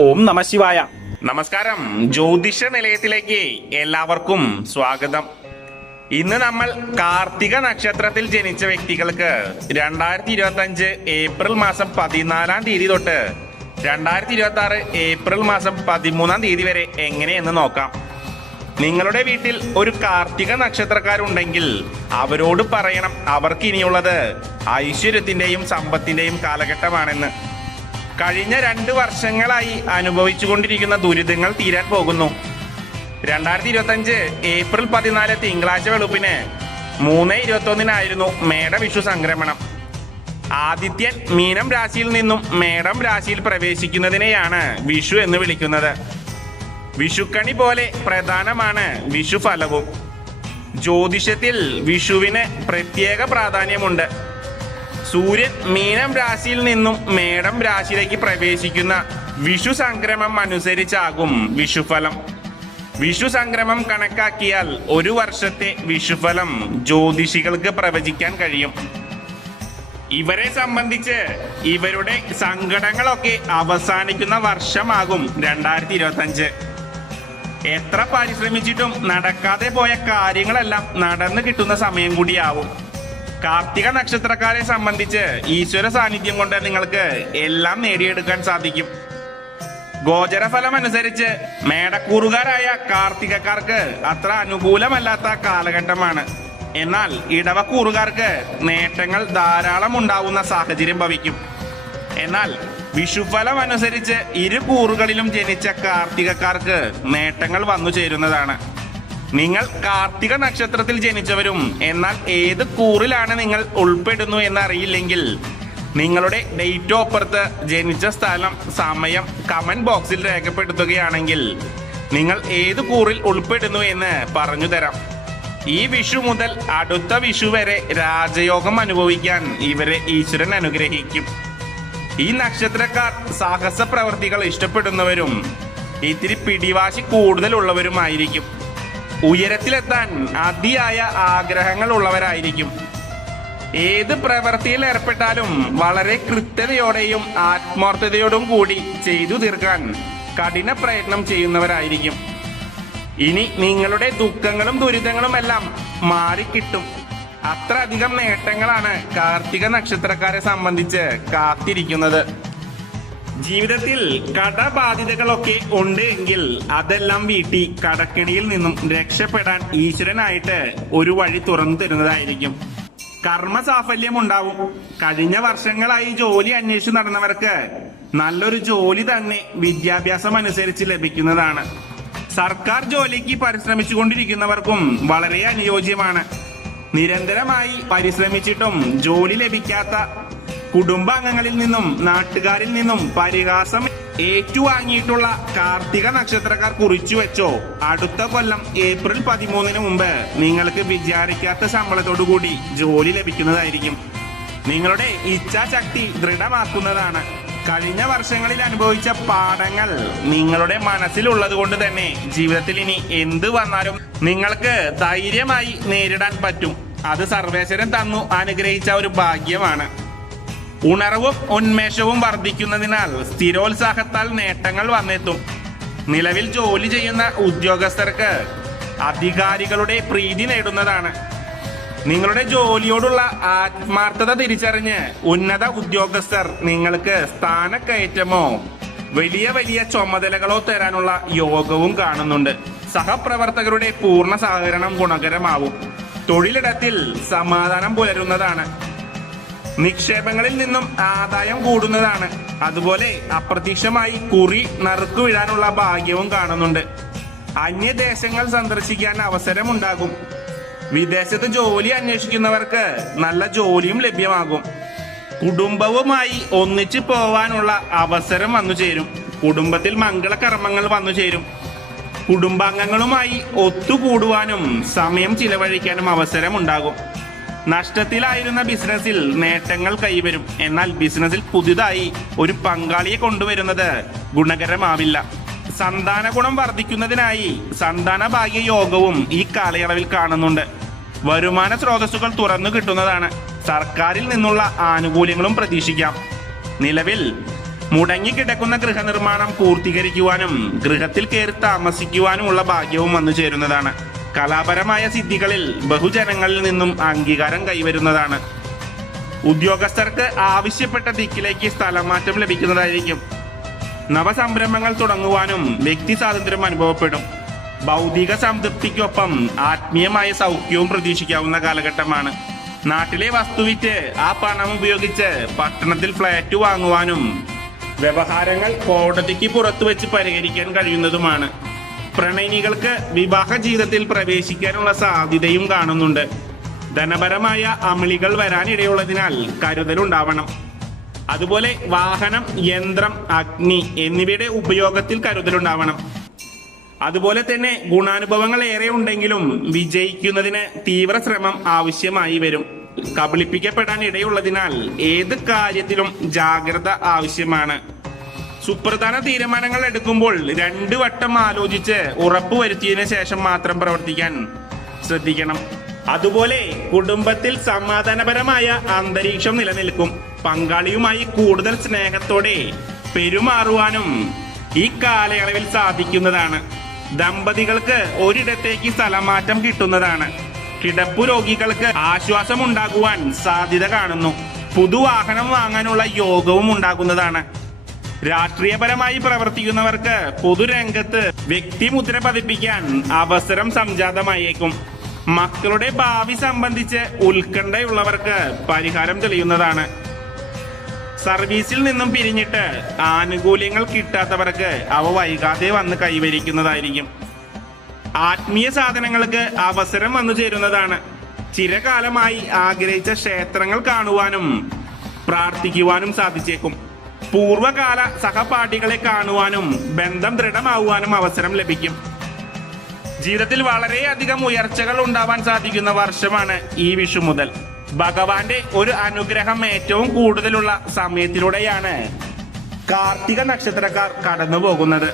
ഓം നമ ശിവായ. നമസ്കാരം. ജ്യോതിഷ നിലയത്തിലേക്ക് എല്ലാവർക്കും സ്വാഗതം. ഇന്ന് നമ്മൾ കാർത്തിക നക്ഷത്രത്തിൽ ജനിച്ച വ്യക്തികൾക്ക് 2025 ഏപ്രിൽ മാസം 14 തീയതി തൊട്ട് 2026 ഏപ്രിൽ മാസം 13 തീയതി വരെ എങ്ങനെയെന്ന് നോക്കാം. നിങ്ങളുടെ വീട്ടിൽ ഒരു കാർത്തിക നക്ഷത്രക്കാരുണ്ടെങ്കിൽ അവരോട് പറയണം അവർക്ക് ഇനിയുള്ളത് ഐശ്വര്യത്തിന്റെയും സമ്പത്തിന്റെയും കാലഘട്ടമാണെന്ന്. കഴിഞ്ഞ 2 വർഷങ്ങളായി അനുഭവിച്ചുകൊണ്ടിരിക്കുന്ന ദുരിതങ്ങൾ തീരാൻ പോകുന്നു. 2025 ഏപ്രിൽ 14 തിങ്കളാഴ്ച വെളുപ്പിന് 3:21 മേടവിഷു സംക്രമണം. ആദിത്യൻ മീനം രാശിയിൽ നിന്നും മേടം രാശിയിൽ പ്രവേശിക്കുന്നതിനെയാണ് വിഷു എന്ന് വിളിക്കുന്നത്. വിഷുക്കണി പോലെ പ്രധാനമാണ് വിഷു ഫലവും. ജ്യോതിഷത്തിൽ വിഷുവിന് പ്രത്യേക പ്രാധാന്യമുണ്ട്. സൂര്യൻ മീനം രാശിയിൽ നിന്നും മേടം രാശിയിലേക്ക് പ്രവേശിക്കുന്ന വിഷു സംക്രമം അനുസരിച്ചാകും വിഷുഫലം. വിഷു സംക്രമം കണക്കാക്കിയാൽ ഒരു വർഷത്തെ വിഷുഫലം ജ്യോതിഷികൾക്ക് പ്രവചിക്കാൻ കഴിയും. ഇവരെ സംബന്ധിച്ച് ഇവരുടെ സങ്കടങ്ങളൊക്കെ അവസാനിക്കുന്ന വർഷമാകും 2025. എത്ര പരിശ്രമിച്ചിട്ടും നടക്കാതെ പോയ കാര്യങ്ങളെല്ലാം നടന്നു കിട്ടുന്ന സമയം കൂടിയാവും. കാർത്തിക നക്ഷത്രക്കാരെ സംബന്ധിച്ച് ഈശ്വര സാന്നിധ്യം കൊണ്ട് നിങ്ങൾക്ക് എല്ലാം നേടിയെടുക്കാൻ സാധിക്കും. ഗോചരഫലം അനുസരിച്ച് മേടക്കൂറുകാരായ കാർത്തികക്കാർക്ക് അത്ര അനുകൂലമല്ലാത്ത കാലഘട്ടമാണ്. എന്നാൽ ഇടവക്കൂറുകാർക്ക് നേട്ടങ്ങൾ ധാരാളം ഉണ്ടാവുന്ന സാഹചര്യം ഭവിക്കും. എന്നാൽ വിഷുഫലം അനുസരിച്ച് ഇരു കൂറുകളിലും ജനിച്ച കാർത്തികക്കാർക്ക് നേട്ടങ്ങൾ വന്നു ചേരുന്നതാണ്. നിങ്ങൾ കാർത്തിക നക്ഷത്രത്തിൽ ജനിച്ചവരും എന്നാൽ ഏത് കൂറിലാണ് നിങ്ങൾ ഉൾപ്പെടുന്നു എന്നറിയില്ലെങ്കിൽ നിങ്ങളുടെ ഡേറ്റ് ഓഫ് ബർത്ത്, ജനിച്ച സ്ഥലം, സമയം കമന്റ് ബോക്സിൽ രേഖപ്പെടുത്തുകയാണെങ്കിൽ നിങ്ങൾ ഏത് കൂറിൽ ഉൾപ്പെടുന്നു എന്ന് പറഞ്ഞു തരാം. ഈ വിഷു മുതൽ അടുത്ത വിഷു വരെ രാജയോഗം അനുഭവിക്കാൻ ഇവരെ ഈശ്വരൻ അനുഗ്രഹിക്കും. ഈ നക്ഷത്രക്കാർ സാഹസ പ്രവർത്തികൾ ഇഷ്ടപ്പെടുന്നവരും ഇത്തിരി പിടിവാശി കൂടുതലുള്ളവരുമായിരിക്കും. ഉയരത്തിലെത്താൻ അതിയായ ആഗ്രഹങ്ങൾ ഉള്ളവരായിരിക്കും. ഏത് പ്രവൃത്തിയിൽ ഏർപ്പെട്ടാലും വളരെ കൃത്യതയോടെയും ആത്മാർത്ഥതയോടും കൂടി ചെയ്തു തീർക്കാൻ കഠിന പ്രയത്നം ചെയ്യുന്നവരായിരിക്കും. ഇനി നിങ്ങളുടെ ദുഃഖങ്ങളും ദുരിതങ്ങളും എല്ലാം മാറിക്കിട്ടും. അത്ര അധികം നേട്ടങ്ങളാണ് കാർത്തിക നക്ഷത്രക്കാരെ സംബന്ധിച്ച് കാത്തിരിക്കുന്നത്. ജീവിതത്തിൽ കടബാധ്യതകളൊക്കെ ഉണ്ട് എങ്കിൽ അതെല്ലാം വീട്ടി കടക്കെണിയിൽ നിന്നും രക്ഷപ്പെടാൻ ഈശ്വരനായിട്ട് ഒരു വഴി തുറന്നു തരുന്നതായിരിക്കും. കർമ്മ സാഫല്യം ഉണ്ടാവും. കഴിഞ്ഞ വർഷങ്ങളായി ജോലി അന്വേഷിച്ച് നടന്നവർക്ക് നല്ലൊരു ജോലി തന്നെ വിദ്യാഭ്യാസം അനുസരിച്ച് ലഭിക്കുന്നതാണ്. സർക്കാർ ജോലിക്ക് പരിശ്രമിച്ചുകൊണ്ടിരിക്കുന്നവർക്കും വളരെ അനുയോജ്യമാണ്. നിരന്തരമായി പരിശ്രമിച്ചിട്ടും ജോലി ലഭിക്കാത്ത കുടുംബാംഗങ്ങളിൽ നിന്നും നാട്ടുകാരിൽ നിന്നും പരിഹാസം ഏറ്റുവാങ്ങിയിട്ടുള്ള കാർത്തിക നക്ഷത്രക്കാർ കുറിച്ചു വെച്ചോ, അടുത്ത കൊല്ലം ഏപ്രിൽ 13 മുമ്പ് നിങ്ങൾക്ക് വിചാരിക്കാത്ത ശമ്പളത്തോടു കൂടി ജോലി ലഭിക്കുന്നതായിരിക്കും. നിങ്ങളുടെ ഇച്ഛാശക്തി ദൃഢമാക്കുന്നതാണ്. കഴിഞ്ഞ വർഷങ്ങളിൽ അനുഭവിച്ച പാഠങ്ങൾ നിങ്ങളുടെ മനസ്സിലുള്ളത് കൊണ്ട് തന്നെ ജീവിതത്തിൽ ഇനി എന്ത് വന്നാലും നിങ്ങൾക്ക് ധൈര്യമായി നേരിടാൻ പറ്റും. അത് സർവേശ്വരൻ തന്നു അനുഗ്രഹിച്ച ഒരു ഭാഗ്യമാണ്. ഉണർവും ഉന്മേഷവും വർദ്ധിക്കുന്നതിനാൽ സ്ഥിരോത്സാഹത്താൽ നേട്ടങ്ങൾ വന്നെത്തും. നിലവിൽ ജോലി ചെയ്യുന്ന ഉദ്യോഗസ്ഥർക്ക് അധികാരികളുടെ പ്രീതി നേടുന്നതാണ്. നിങ്ങളുടെ ജോലിയോടുള്ള ആത്മാർത്ഥത തിരിച്ചറിഞ്ഞ് ഉന്നത ഉദ്യോഗസ്ഥർ നിങ്ങൾക്ക് സ്ഥാനക്കയറ്റമോ വലിയ വലിയ ചുമതലകളോ തരാനുള്ള യോഗവും കാണുന്നുണ്ട്. സഹപ്രവർത്തകരുടെ പൂർണ്ണ സഹകരണം ഗുണകരമാവും. തൊഴിലിടത്തിൽ സമാധാനം പുലരുന്നതാണ്. നിക്ഷേപങ്ങളിൽ നിന്നും ആദായം കൂടുന്നതാണ്. അതുപോലെ അപ്രത്യക്ഷമായി കുറി നറുക്കു വീഴാനുള്ള ഭാഗ്യവും കാണുന്നുണ്ട്. അന്യദേശങ്ങൾ സന്ദർശിക്കാൻ അവസരമുണ്ടാകും. വിദേശത്ത് ജോലി അന്വേഷിക്കുന്നവർക്ക് നല്ല ജോലിയും ലഭ്യമാകും. കുടുംബവുമായി ഒന്നിച്ചു പോവാനുള്ള അവസരം വന്നു ചേരും. കുടുംബത്തിൽ മംഗളകർമ്മങ്ങൾ വന്നു ചേരും. കുടുംബാംഗങ്ങളുമായി ഒത്തുകൂടുവാനും സമയം ചിലവഴിക്കാനും അവസരമുണ്ടാകും. നഷ്ടത്തിലായിരുന്ന ബിസിനസ്സിൽ നേട്ടങ്ങൾ കൈവരും. എന്നാൽ ബിസിനസ്സിൽ പുതുതായി ഒരു പങ്കാളിയെ കൊണ്ടുവരുന്നത് ഗുണകരമാവില്ല. സന്താന ഗുണം വർദ്ധിക്കുന്നതിനായി സന്താന ഭാഗ്യ യോഗവും ഈ കാലയളവിൽ കാണുന്നുണ്ട്. വരുമാന സ്രോതസ്സുകൾ തുറന്നു കിട്ടുന്നതാണ്. സർക്കാരിൽ നിന്നുള്ള ആനുകൂല്യങ്ങളും പ്രതീക്ഷിക്കാം. നിലവിൽ മുടങ്ങിക്കിടക്കുന്ന ഗൃഹനിർമ്മാണം പൂർത്തീകരിക്കുവാനും ഗൃഹത്തിൽ കയറി താമസിക്കുവാനുമുള്ള ഭാഗ്യവും വന്നു ചേരുന്നതാണ്. കലാപരമായ സിദ്ധികളിൽ ബഹുജനങ്ങളിൽ നിന്നും അംഗീകാരം കൈവരുന്നതാണ്. ഉദ്യോഗസ്ഥർക്ക് ആവശ്യപ്പെട്ട ദിക്കിലേക്ക് സ്ഥലമാറ്റം ലഭിക്കുന്നതായിരിക്കും. നവസംരംഭങ്ങൾ തുടങ്ങുവാനും വ്യക്തി സ്വാതന്ത്ര്യം അനുഭവപ്പെടും. ഭൗതിക സംതൃപ്തിക്കൊപ്പം ആത്മീയമായ സൗഖ്യവും പ്രതീക്ഷിക്കാവുന്ന കാലഘട്ടമാണ്. നാട്ടിലെ വസ്തുവിറ്റ് ആ പണം ഉപയോഗിച്ച് പട്ടണത്തിൽ ഫ്ലാറ്റ് വാങ്ങുവാനും വ്യവഹാരങ്ങൾ കോടതിക്ക് പുറത്തു വെച്ച് പരിഹരിക്കാൻ കഴിയുന്നതുമാണ്. പ്രണയിനികൾക്ക് വിവാഹ ജീവിതത്തിൽ പ്രവേശിക്കാനുള്ള സാധ്യതയും കാണുന്നുണ്ട്. ധനപരമായ അമളികൾ വരാനിടയുള്ളതിനാൽ കരുതലുണ്ടാവണം. അതുപോലെ വാഹനം, യന്ത്രം, അഗ്നി എന്നിവയുടെ ഉപയോഗത്തിൽ കരുതലുണ്ടാവണം. അതുപോലെ തന്നെ ഗുണാനുഭവങ്ങൾ ഏറെ ഉണ്ടെങ്കിലും വിജയിക്കുന്നതിന് തീവ്ര ശ്രമം ആവശ്യമായി വരും. കബളിപ്പിക്കപ്പെടാൻ ഇടയുള്ളതിനാൽ ഏത് കാര്യത്തിലും ജാഗ്രത ആവശ്യമാണ്. സുപ്രധാന തീരുമാനങ്ങൾ എടുക്കുമ്പോൾ 2 വട്ടം ആലോചിച്ച് ഉറപ്പുവരുത്തിയതിനു ശേഷം മാത്രം പ്രവർത്തിക്കാൻ ശ്രദ്ധിക്കണം. അതുപോലെ കുടുംബത്തിൽ സമാധാനപരമായ അന്തരീക്ഷം നിലനിൽക്കും. പങ്കാളിയുമായി കൂടുതൽ സ്നേഹത്തോടെ പെരുമാറുവാനും ഈ കാലയളവിൽ സാധിക്കുന്നതാണ്. ദമ്പതികൾക്ക് ഒരിടത്തേക്ക് സ്ഥലമാറ്റം കിട്ടുന്നതാണ്. കിടപ്പു രോഗികൾക്ക് ആശ്വാസം ഉണ്ടാകുവാൻ സാധ്യത കാണുന്നു. പുതുവാഹനം വാങ്ങാനുള്ള യോഗവും ഉണ്ടാകുന്നതാണ്. രാഷ്ട്രീയപരമായി പ്രവർത്തിക്കുന്നവർക്ക് പൊതുരംഗത്ത് വ്യക്തിമുദ്ര പതിപ്പിക്കാൻ അവസരം സംജാതമായേക്കും. മക്കളുടെ ഭാവി സംബന്ധിച്ച് ഉത്കണ്ഠയുള്ളവർക്ക് പരിഹാരം തെളിയുന്നതാണ്. സർവീസിൽ നിന്നും പിരിഞ്ഞിട്ട് ആനുകൂല്യങ്ങൾ കിട്ടാത്തവർക്ക് അവ വൈകാതെ വന്ന് കൈവരിക്കുന്നതായിരിക്കും. ആത്മീയ സാധനങ്ങൾക്ക് അവസരം വന്നു ചേരുന്നതാണ്. ചിരകാലമായി ആഗ്രഹിച്ച ക്ഷേത്രങ്ങൾ കാണുവാനും പ്രാർത്ഥിക്കുവാനും സാധിച്ചേക്കും. പൂർവകാല സഹപാഠികളെ കാണുവാനും ബന്ധം ദൃഢമാവുവാനും അവസരം ലഭിക്കും. ജീവിതത്തിൽ വളരെയധികം ഉയർച്ചകൾ ഉണ്ടാവാൻ സാധിക്കുന്ന വർഷമാണ് ഈ വിഷു മുതൽ. ഭഗവാന്റെ ഒരു അനുഗ്രഹം ഏറ്റവും കൂടുതലുള്ള സമയത്തിലൂടെയാണ് കാർത്തിക നക്ഷത്രക്കാർ കടന്നു പോകുന്നത്.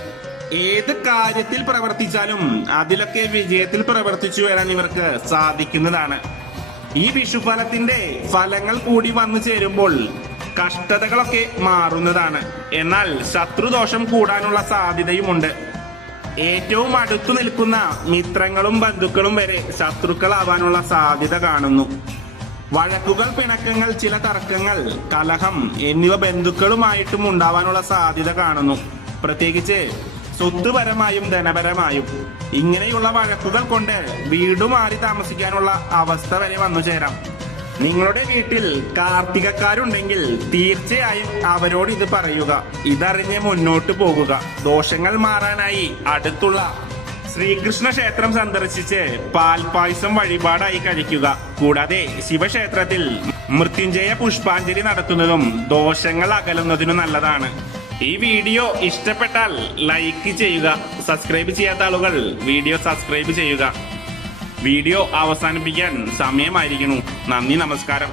ഏത് കാര്യത്തിൽ പ്രവർത്തിച്ചാലും അതിലൊക്കെ വിജയത്തിൽ പ്രവർത്തിച്ചു വരാൻ ഇവർക്ക് സാധിക്കുന്നതാണ്. ഈ വിഷുഫലത്തിന്റെ ഫലങ്ങൾ കൂടി വന്നു ചേരുമ്പോൾ കഷ്ടതകളൊക്കെ മാറുന്നതാണ്. എന്നാൽ ശത്രുദോഷം കൂടാനുള്ള സാധ്യതയുമുണ്ട്. ഏറ്റവും അടുത്തു നിൽക്കുന്ന മിത്രങ്ങളും ബന്ധുക്കളും വരെ ശത്രുക്കളാവാനുള്ള സാധ്യത കാണുന്നു. വഴക്കുകൾ, പിണക്കങ്ങൾ, ചില തർക്കങ്ങൾ, കലഹം എന്നിവ ബന്ധുക്കളുമായിട്ടും ഉണ്ടാവാനുള്ള സാധ്യത കാണുന്നു. പ്രത്യേകിച്ച് സ്വത്തുപരമായും ധനപരമായും. ഇങ്ങനെയുള്ള വഴക്കുകൾ കൊണ്ട് വീട് മാറി താമസിക്കാനുള്ള അവസ്ഥ വരെ വന്നു ചേരാം. നിങ്ങളുടെ വീട്ടിൽ കാർത്തികക്കാരുണ്ടെങ്കിൽ തീർച്ചയായും അവരോട് ഇത് പറയുക. ഇതറിഞ്ഞ് മുന്നോട്ട് പോകുക. ദോഷങ്ങൾ മാറാനായി അടുത്തുള്ള ശ്രീകൃഷ്ണ ക്ഷേത്രം സന്ദർശിച്ച് പാൽപായസം വഴിപാടായി കഴിക്കുക. കൂടാതെ ശിവക്ഷേത്രത്തിൽ മൃത്യുഞ്ജയ പുഷ്പാഞ്ജലി നടത്തുന്നതും ദോഷങ്ങൾ അകലുന്നതിനു നല്ലതാണ്. ഈ വീഡിയോ ഇഷ്ടപ്പെട്ടാൽ ലൈക്ക് ചെയ്യുക. സബ്സ്ക്രൈബ് ചെയ്യാത്ത ആളുകൾ വീഡിയോ സബ്സ്ക്രൈബ് ചെയ്യുക. വീഡിയോ അവസാനിപ്പിക്കാൻ സമയമായിരിക്കുന്നു. നന്ദി, നമസ്കാരം.